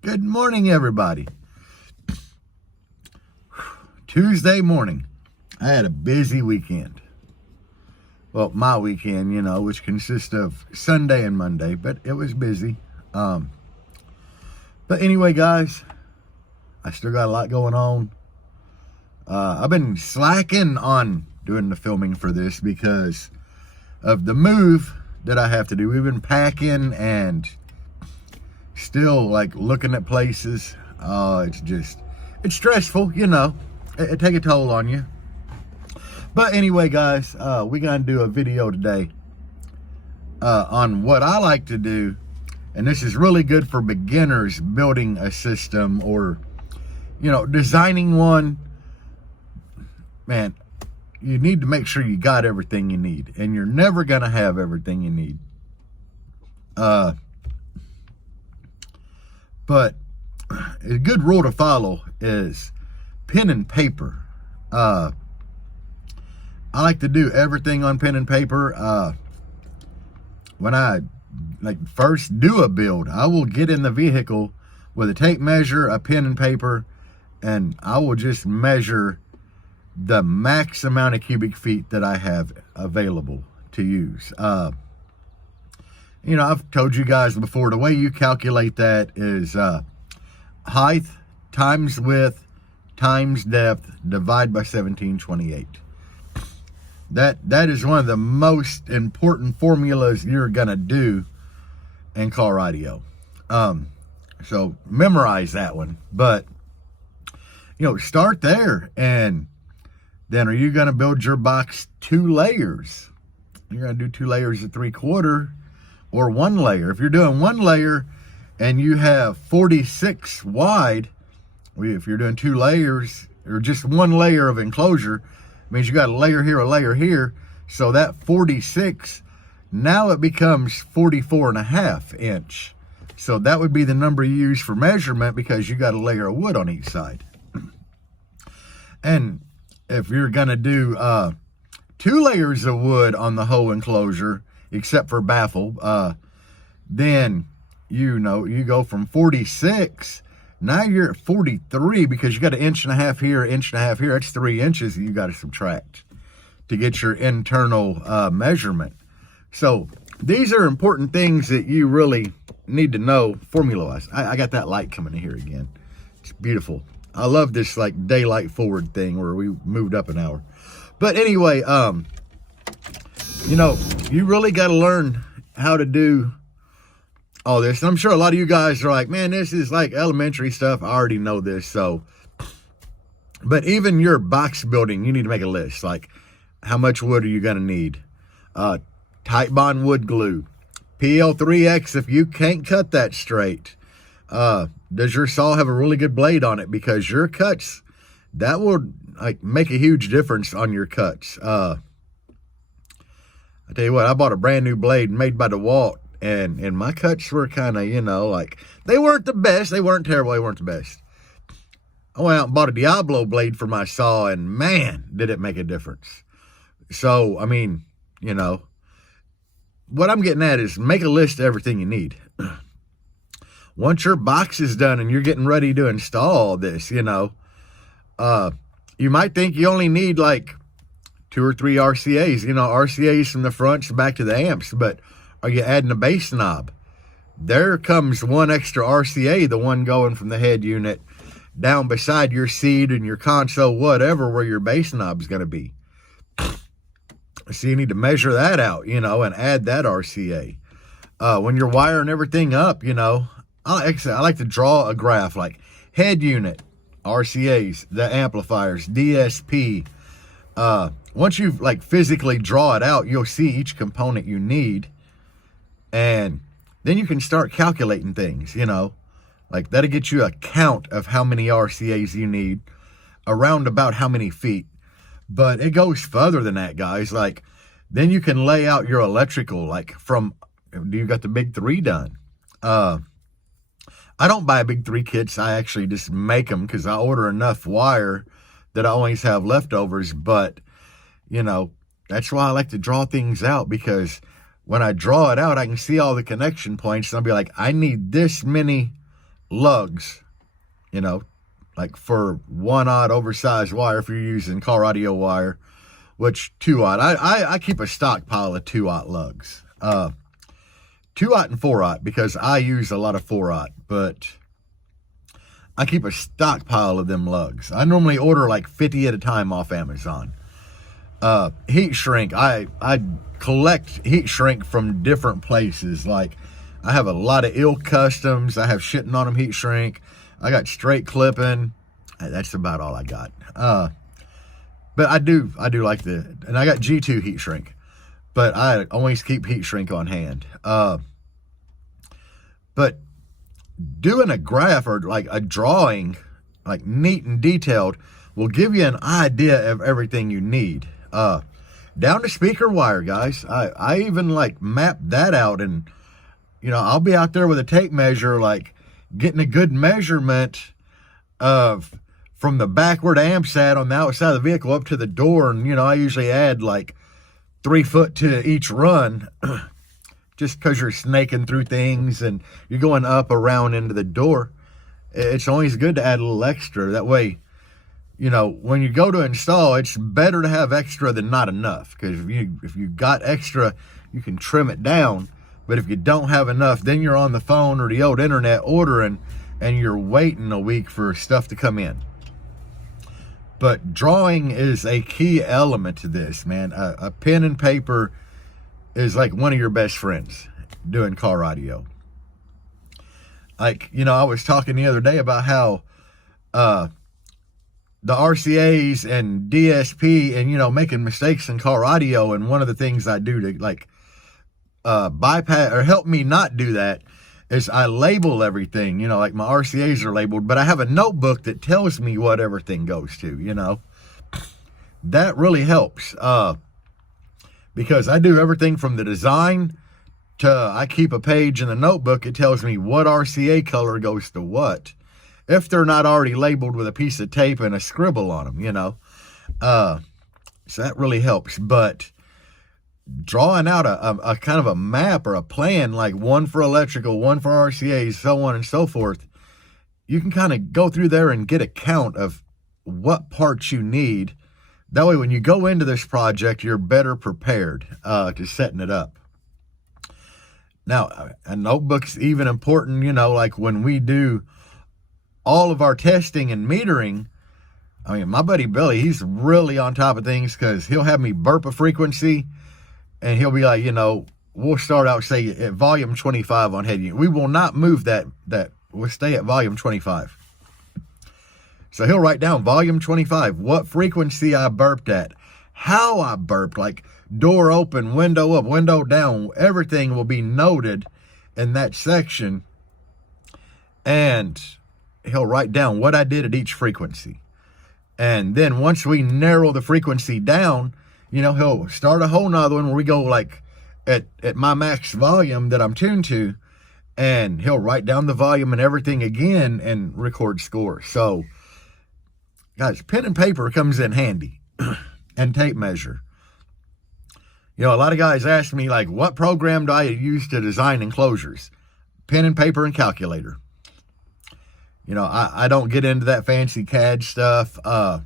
Good morning, everybody. Tuesday morning. I had a busy weekend. Well, my weekend, which consists of Sunday and Monday, but it was busy. But anyway, guys, I still got a lot going on. I've been slacking on doing the filming for this because of the move that I have to do. We've been packing and still like looking at places. It's stressful, it take a toll on you. But anyway, guys, we're gonna do a video today on what I like to do, and this is really good for beginners building a system or designing one. Man, you need to make sure you got everything you need, and you're never gonna have everything you need. But a good rule to follow is pen and paper. I like to do everything on pen and paper. When I first do a build, I will get in the vehicle with a tape measure, a pen and paper, and I will just measure the max amount of cubic feet that I have available to use. I've told you guys before, the way you calculate that is height times width times depth divided by 1728. That is one of the most important formulas you're gonna do in car radio. So memorize that one. But start there, and then are you gonna build your box 2 layers? You're gonna do 2 layers of 3/4 or 1 layer. If you're doing 1 layer and you have 46 wide, if you're doing 2 layers or just 1 layer of enclosure, means you got a layer here. So that 46, now it becomes 44.5 inch. So that would be the number you use for measurement because you got a layer of wood on each side. And if you're gonna do 2 layers of wood on the whole enclosure, except for baffle, then you go from 46. Now you're at 43 because you got 1.5 inches here, 1.5 inches here. That's 3 inches that you got to subtract to get your internal measurement. So these are important things that you really need to know formula-wise. I got that light coming in here again. It's beautiful. I love this daylight forward thing where we moved up an hour. But anyway, you really got to learn how to do all this. And I'm sure a lot of you guys are like, man, this is like elementary stuff. I already know this. But even your box building, you need to make a list. Like, how much wood are you going to need? Titebond wood glue. PL3X, if you can't cut that straight. Does your saw have a really good blade on it? Because your cuts, that will make a huge difference on your cuts. I tell you what, I bought a brand new blade made by DeWalt, and my cuts were kind of, they weren't the best. They weren't terrible. They weren't the best. I went out and bought a Diablo blade for my saw, and man, did it make a difference. So, I mean, what I'm getting at is make a list of everything you need. Once your box is done and you're getting ready to install this, you might think you only need 2 or 3 RCAs, RCAs from the fronts back to the amps, but are you adding a bass knob? There comes 1 extra RCA, the one going from the head unit down beside your seat and your console, whatever, where your bass knob's going to be. So you need to measure that out, and add that RCA. When you're wiring everything up, I like to draw a graph like head unit, RCAs, the amplifiers, DSP. Once you physically draw it out, you'll see each component you need. And then you can start calculating things, that'll get you a count of how many RCAs you need, around about how many feet. But it goes further than that, guys. Then you can lay out your electrical, you got the big 3 done. I don't buy big 3 kits. I actually just make them because I order enough wire that I always have leftovers. But, that's why I like to draw things out, because when I draw it out, I can see all the connection points, and I'll be like, I need this many lugs, you know, like for 1/0 oversized wire if you're using car audio wire, which 2/0. I keep a stockpile of 2/0 lugs. 2/0 and 4/0 because I use a lot of 4/0, but I keep a stockpile of them lugs. I normally order like 50 at a time off Amazon. Heat shrink, I collect heat shrink from different places. Like I have a lot of ill customs. I have shitting on them heat shrink. I got straight clipping. That's about all I got. But I do like and I got G2 heat shrink, but I always keep heat shrink on hand. But doing a graph or like a drawing, like neat and detailed, will give you an idea of everything you need. Down to speaker wire, guys. I even like map that out, and you know, I'll be out there with a tape measure, like getting a good measurement of from the back where the amp's at on the outside of the vehicle up to the door. And, you know, I usually add like 3 foot to each run just because you're snaking through things and you're going up around into the door. It's always good to add a little extra. That way, you know, when you go to install, it's better to have extra than not enough. Because if you got extra, you can trim it down. But if you don't have enough, then you're on the phone or the old internet ordering, and you're waiting a week for stuff to come in. But drawing is a key element to this, man. A pen and paper is like one of your best friends doing car audio. Like, you know, I was talking the other day about how the RCAs and DSP and, you know, making mistakes in car audio. And one of the things I do to like bypass or help me not do that is I label everything. You know, like my RCAs are labeled, but I have a notebook that tells me what everything goes to, you know. That really helps because I do everything from the design to I keep a page in the notebook. It tells me what RCA color goes to what, if they're not already labeled with a piece of tape and a scribble on them, you know. So that really helps. But drawing out a kind of a map or a plan, like one for electrical, one for RCAs, so on and so forth, you can kind of go through there and get a count of what parts you need. That way, when you go into this project, you're better prepared to setting it up. Now, a notebook's even important, you know, like when we do all of our testing and metering. I mean, my buddy Billy, he's really on top of things because he'll have me burp a frequency. And he'll be like, you know, we'll start out, say, at volume 25 on head unit. We will not move that. We'll stay at volume 25. So he'll write down volume 25, what frequency I burped at, how I burped, like door open, window up, window down. Everything will be noted in that section. And he'll write down what I did at each frequency. And then once we narrow the frequency down, you know, he'll start a whole nother one where we go like at my max volume that I'm tuned to, and he'll write down the volume and everything again and record score. So, guys, pen and paper comes in handy and tape measure. You know, a lot of guys ask me, like, what program do I use to design enclosures? Pen and paper and calculator. You know, I don't get into that fancy CAD stuff. I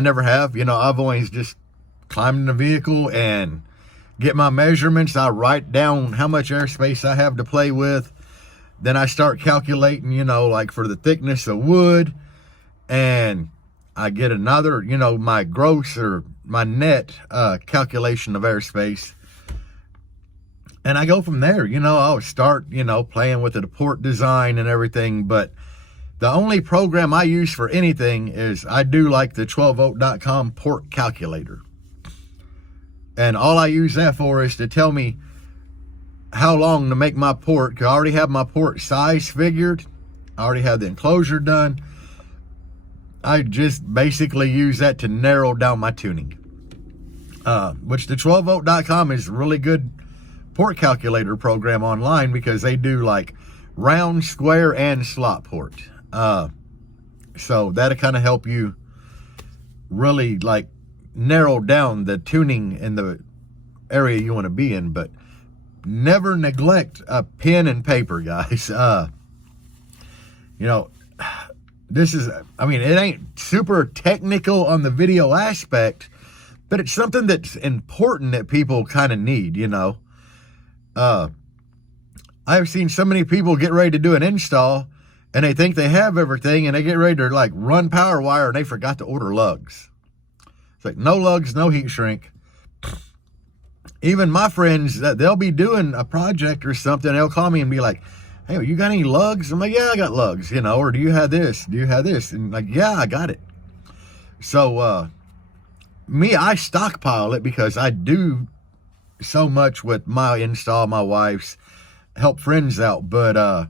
never have. You know, I've always just climbed in the vehicle and get my measurements. I write down how much airspace I have to play with. Then I start calculating, you know, like for the thickness of wood. And I get another, you know, my gross or my net calculation of airspace. And I go from there. You know, I'll start, you know, playing with the port design and everything. But the only program I use for anything is I do like the 12volt.com port calculator. And all I use that for is to tell me how long to make my port. 'Cause I already have my port size figured. I already have the enclosure done. I just basically use that to narrow down my tuning. Which the 12volt.com is a really good port calculator program online because they do like round, square, and slot port. So that'll kind of help you really like narrow down the tuning in the area you want to be in. But never neglect a pen and paper, guys. You know, this is, I mean, it ain't super technical on the video aspect, but it's something that's important that people kind of need, you know. I've seen so many people get ready to do an install and they think they have everything and they get ready to like run power wire and they forgot to order lugs. It's like no lugs, no heat shrink. Even my friends, they'll be doing a project or something, they'll call me and be like, hey, you got any lugs? I'm like, yeah, I got lugs, you know, or do you have this? Do you have this? And like, yeah, I got it. So, me, I stockpile it because I do so much with my install, my wife's, help friends out. But,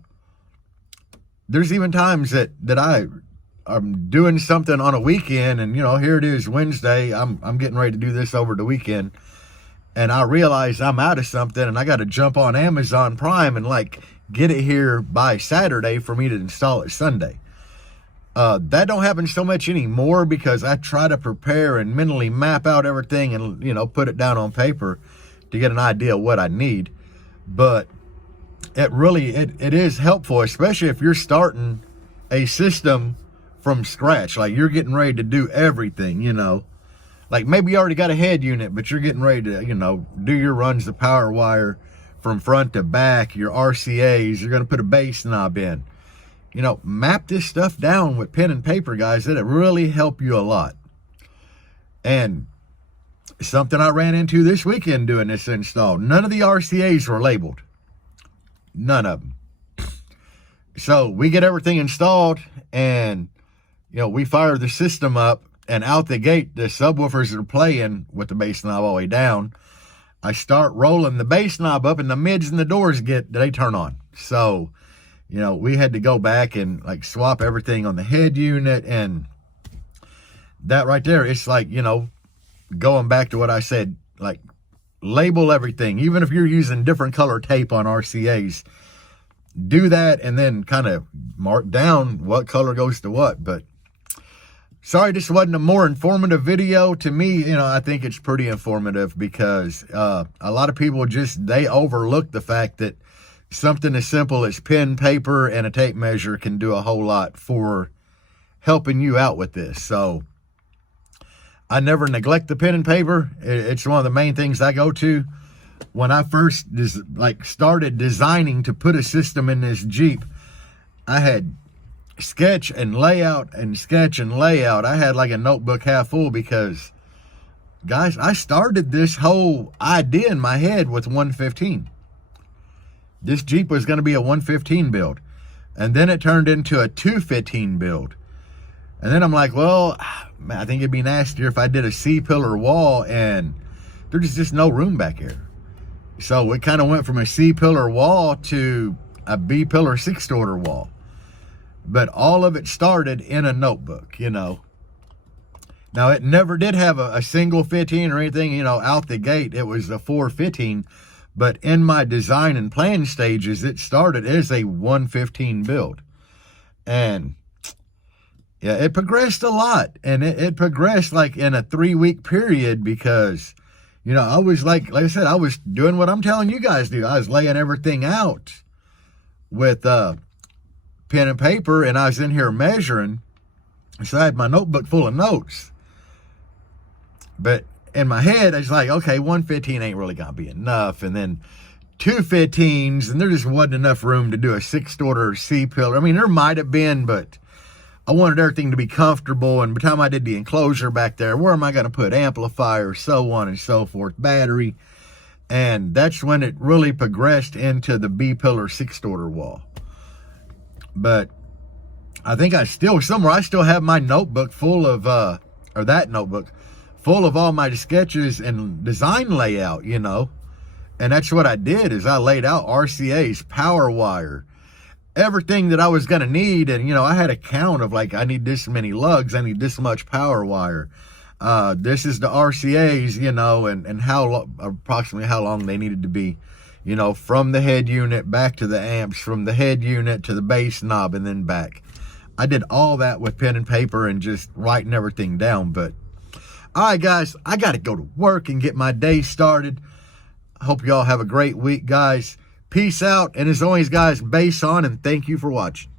there's even times that I'm doing something on a weekend and, you know, here it is Wednesday. I'm getting ready to do this over the weekend. And I realize I'm out of something and I got to jump on Amazon Prime and like get it here by Saturday for me to install it Sunday. That don't happen so much anymore because I try to prepare and mentally map out everything and, you know, put it down on paper to get an idea of what I need. But it really, it is helpful, especially if you're starting a system from scratch. Like you're getting ready to do everything, you know. Like maybe you already got a head unit, but you're getting ready to, you know, do your runs, the power wire from front to back, your RCAs, you're going to put a base knob in. You know, map this stuff down with pen and paper, guys. It'll really help you a lot. And something I ran into this weekend doing this install, none of the RCAs were labeled. None of them. So we get everything installed and, you know, we fire the system up. And out the gate, the subwoofers are playing with the bass knob all the way down. I start rolling the bass knob up and the mids and the doors they turn on. So, you know, we had to go back and like swap everything on the head unit. And that right there, it's like, you know, going back to what I said, like label everything. Even if you're using different color tape on RCAs, do that and then kind of mark down what color goes to what. But sorry, this wasn't a more informative video. To me, you know, I think it's pretty informative because a lot of people they overlook the fact that something as simple as pen, paper, and a tape measure can do a whole lot for helping you out with this. So I never neglect the pen and paper. It's one of the main things I go to. When I first started designing to put a system in this Jeep, I had sketch and layout and sketch and layout. I had like a notebook half full because, guys, I started this whole idea in my head with 115. This Jeep was going to be a 115 build. And then it turned into a 215 build. And then I'm like, well, I think it'd be nastier if I did a C-pillar wall and there's just no room back here. So it kind of went from a C-pillar wall to a B-pillar 6th-order wall. But all of it started in a notebook, you know. Now, it never did have a single 15 or anything, you know, out the gate. It was a 415. But in my design and plan stages, it started as a 115 build. And, yeah, it progressed a lot. And it progressed like in a 3-week period because, you know, I was like I said, I was doing what I'm telling you guys to do. I was laying everything out with pen and paper, and I was in here measuring. So I had my notebook full of notes. But in my head, I was like, okay, 115 ain't really gonna be enough. And then 215s, and there just wasn't enough room to do a 6th-order C-pillar. I mean, there might have been, but I wanted everything to be comfortable. And by the time I did the enclosure back there, where am I gonna put amplifier, so on and so forth, battery. And that's when it really progressed into the B-pillar 6th-order wall. But I think I still have my notebook full of, or that notebook full of all my sketches and design layout, you know. And that's what I did is I laid out RCAs, power wire, everything that I was going to need. And, you know, I had a count of like, I need this many lugs. I need this much power wire. This is the RCAs, you know, and approximately how long they needed to be. You know, from the head unit back to the amps, from the head unit to the bass knob, and then back. I did all that with pen and paper and just writing everything down. But, all right, guys, I got to go to work and get my day started. I hope y'all have a great week, guys. Peace out. And as always, guys, bass on, and thank you for watching.